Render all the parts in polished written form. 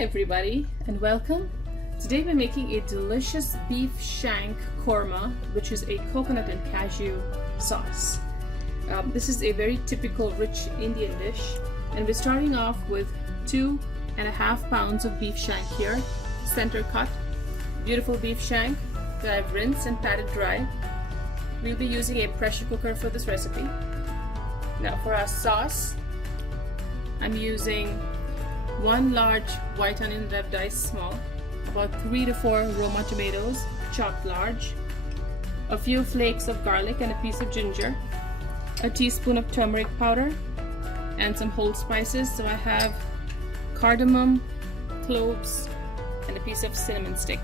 everybody and welcome. Today we're making a delicious beef shank korma, which is a coconut and cashew sauce. This is a very typical rich Indian dish, and we're starting off with 2.5 pounds of beef shank here, center cut, beautiful beef shank that I've rinsed and patted dry. We'll be using a pressure cooker for this recipe. Now for our sauce, I'm using 1 large white onion that I've diced small, about 3 to 4 Roma tomatoes chopped large, a few flakes of garlic and a piece of ginger, a teaspoon of turmeric powder, and some whole spices. So I have cardamom, cloves, and a piece of cinnamon stick.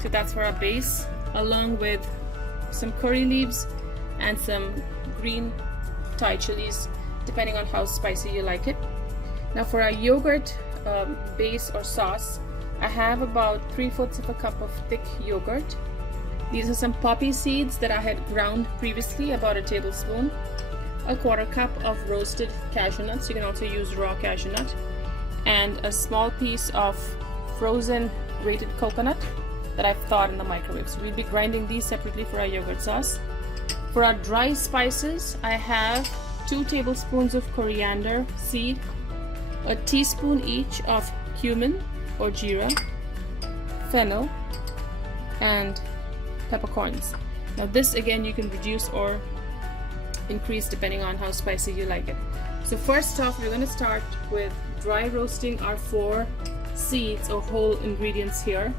So that's for our base, along with some curry leaves and some green Thai chilies, depending on how spicy you like it. Now for our yogurt base or sauce, I have about 3/4 of a cup of thick yogurt. These are some poppy seeds that I had ground previously, about a tablespoon, a 1/4 cup of roasted cashew nuts, you can also use raw cashew nut, and a small piece of frozen grated coconut that I've thawed in the microwave. So we'll be grinding these separately for our yogurt sauce. For our dry spices, I have 2 tablespoons of coriander seed, a teaspoon each of cumin or jeera, fennel, and peppercorns. Now this again you can reduce or increase depending on how spicy you like it. So first off, we're going to start with dry roasting our 4 seeds or whole ingredients here.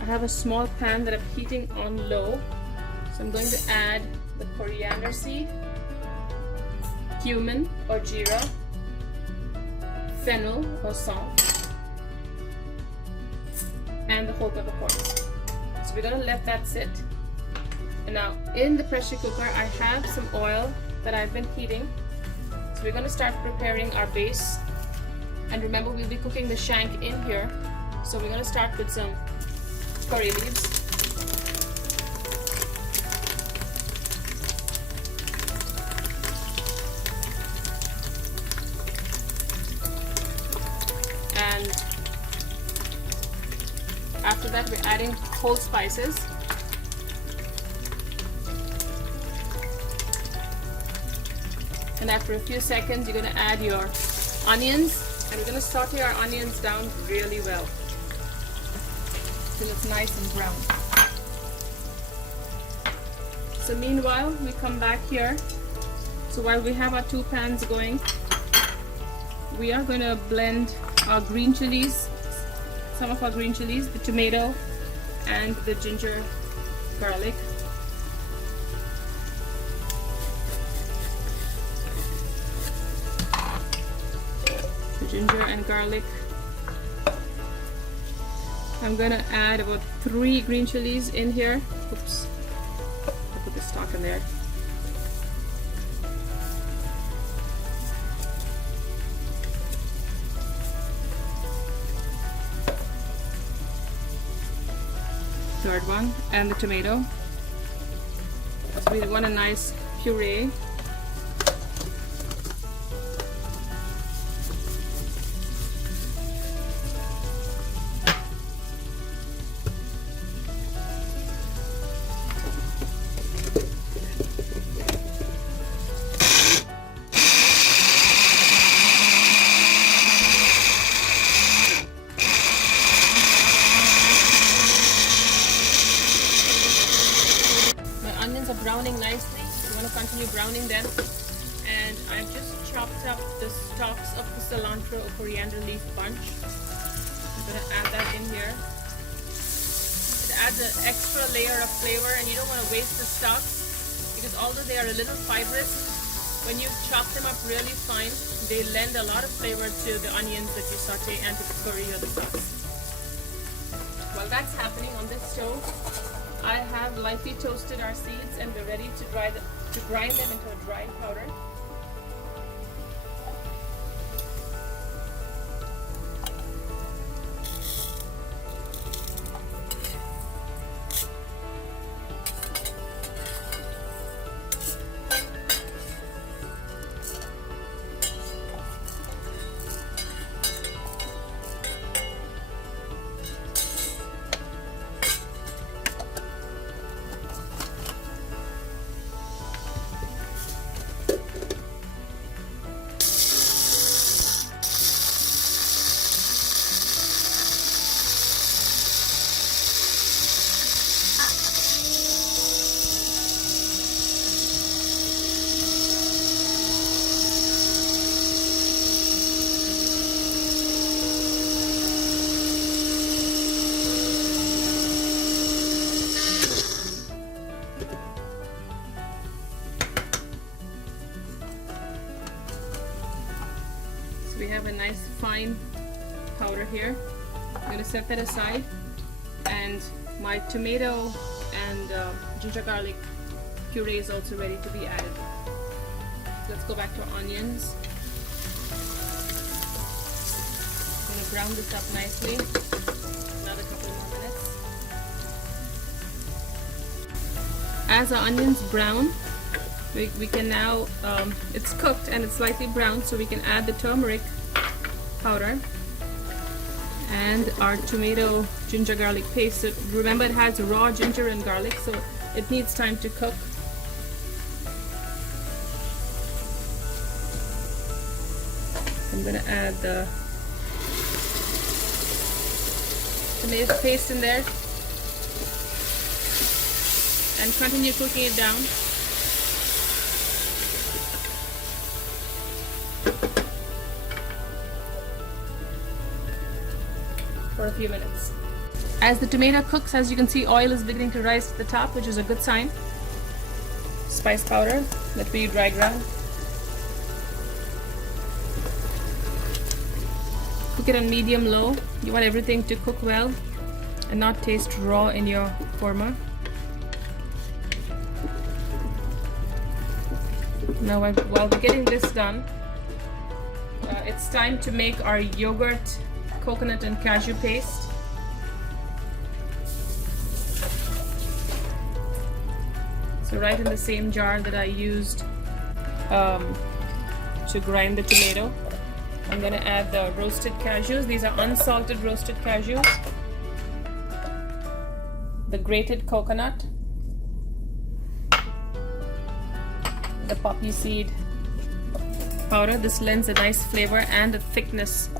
I have a small pan that I'm heating on low, so I'm going to add the coriander seed, cumin or jeera, fennel or salt, and the whole peppercorns. So we're going to let that sit. And now in the pressure cooker I have some oil that I've been heating. So we're going to start preparing our base. And remember, we'll be cooking the shank in here. So we're going to start with some curry leaves. And after that we're adding whole spices. And after a few seconds you're going to add your onions, and we're going to saute our onions down really well till it's nice and brown. So meanwhile we come back here. So while we have our 2 pans going, we are going to blend our green chilies, some of our green chilies, the tomato and the ginger garlic. The ginger and garlic. I'm going to add about 3 green chilies in here. Oops, I'll put the stalk in there. Third one, and the tomato. So we want a nice puree. Browning nicely. You want to continue browning them, and I've just chopped up the stalks of the cilantro or coriander leaf bunch. I'm going to add that in here. It adds an extra layer of flavor, and you don't want to waste the stalks because although they are a little fibrous, when you chop them up really fine, they lend a lot of flavor to the onions that you saute and to the curry or the sauce. While that's happening on this stove, I have lightly toasted our seeds, and we're ready to grind them into a dry powder. nice fine powder here. I'm going to set that aside, and my tomato and ginger garlic puree is also ready to be added. Let's go back to our onions. I'm going to brown this up nicely. Another couple more minutes. As our onions brown, we can now, it's cooked and it's slightly brown, so we can add the turmeric powder and our tomato ginger garlic paste. So remember, it has raw ginger and garlic, so it needs time to cook. I'm going to add the tomato paste in there and continue cooking it down. For a few minutes. As the tomato cooks, as you can see, oil is beginning to rise to the top, which is a good sign. Spice powder that we dry ground. Cook it on medium low. You want everything to cook well and not taste raw in your korma. Now while we're getting this done, it's time to make our yogurt, coconut and cashew paste. So right in the same jar that I used to grind the tomato, I'm going to add the roasted cashews. These are unsalted roasted cashews. The grated coconut. The poppy seed powder. This lends a nice flavor and a thickness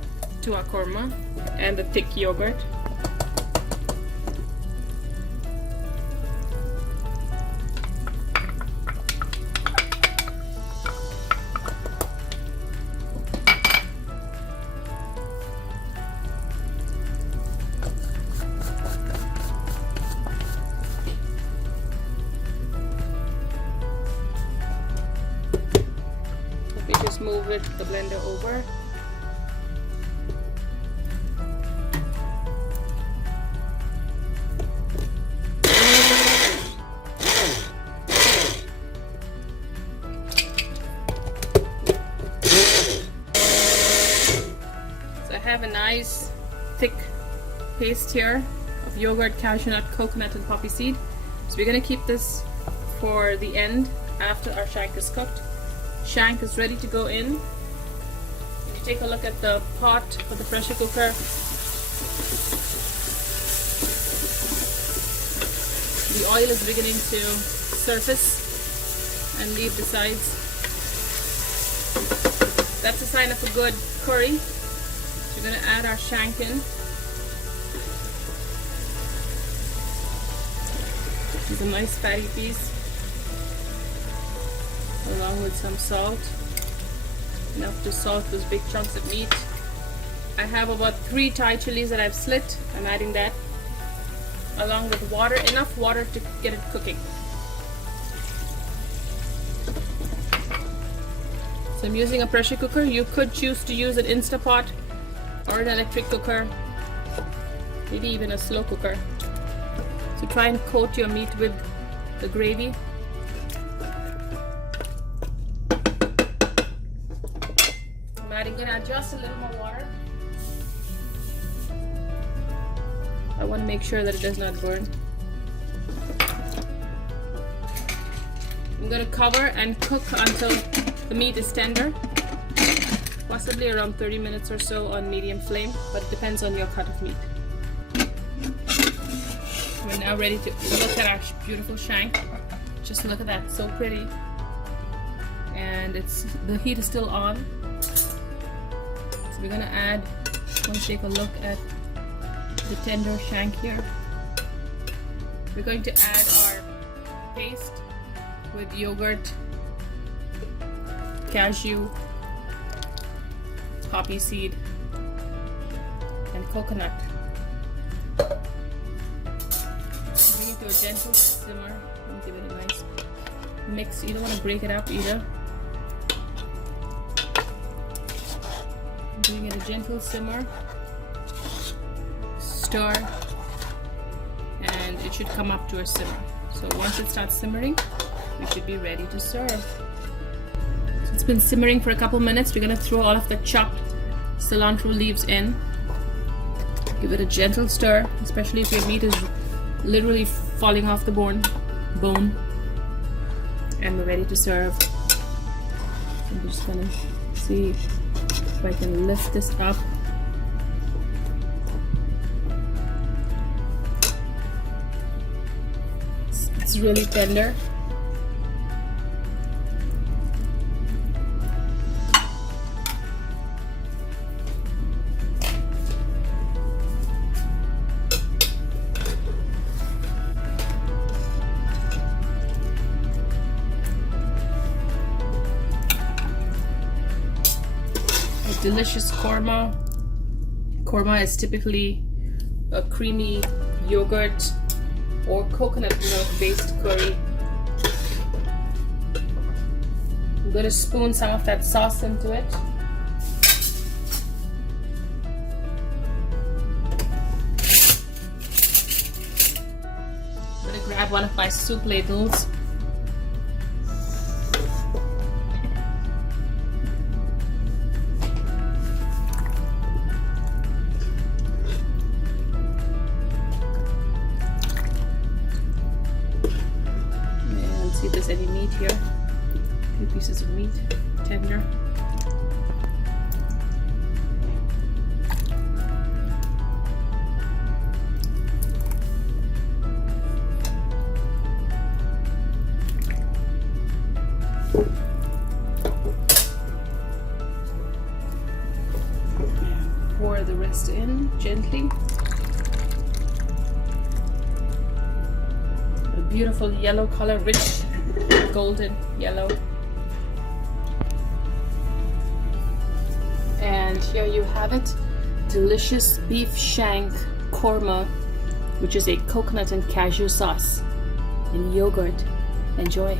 to our korma, and the thick yogurt. We just move the blender over. I have a nice thick paste here of yogurt, cashew nut, coconut and poppy seed. So we're going to keep this for the end after our shank is cooked. Shank is ready to go in. If you take a look at the pot for the pressure cooker, the oil is beginning to surface and leave the sides. That's a sign of a good curry. We're going to add our shank in. This is a nice fatty piece, along with some salt. Enough to salt those big chunks of meat. I have about 3 Thai chilies that I've slit. I'm adding that, along with water, enough water to get it cooking. So I'm using a pressure cooker. You could choose to use an Instapot or an electric cooker, maybe even a slow cooker. So try and coat your meat with the gravy. I'm going to add just a little more water. I want to make sure that it does not burn. I'm going to cover and cook until the meat is tender. Possibly around 30 minutes or so on medium flame, but it depends on your cut of meat. We're now ready to look at our beautiful shank. Just look at that, so pretty. And the heat is still on. So we're gonna add, I want to take a look at the tender shank here. We're going to add our paste with yogurt, cashew, poppy seed, and coconut. Bring it to a gentle simmer and give it a nice mix. You don't want to break it up either. Doing it a gentle simmer, stir, and it should come up to a simmer. So once it starts simmering, we should be ready to serve. So it's been simmering for a couple minutes. We're gonna throw all of the chopped cilantro leaves in. Give it a gentle stir, especially if your meat is literally falling off the bone. And we're ready to serve. I'm just gonna see if I can lift this up. It's really tender. Delicious korma. Korma is typically a creamy yogurt or coconut milk based curry. I'm going to spoon some of that sauce into it. I'm going to grab one of my soup ladles. See if there's any meat here. A few pieces of meat, tender. And pour the rest in gently. A beautiful yellow color, rich golden yellow. And here you have it, delicious beef shank korma, which is a coconut and cashew sauce and yogurt. Enjoy.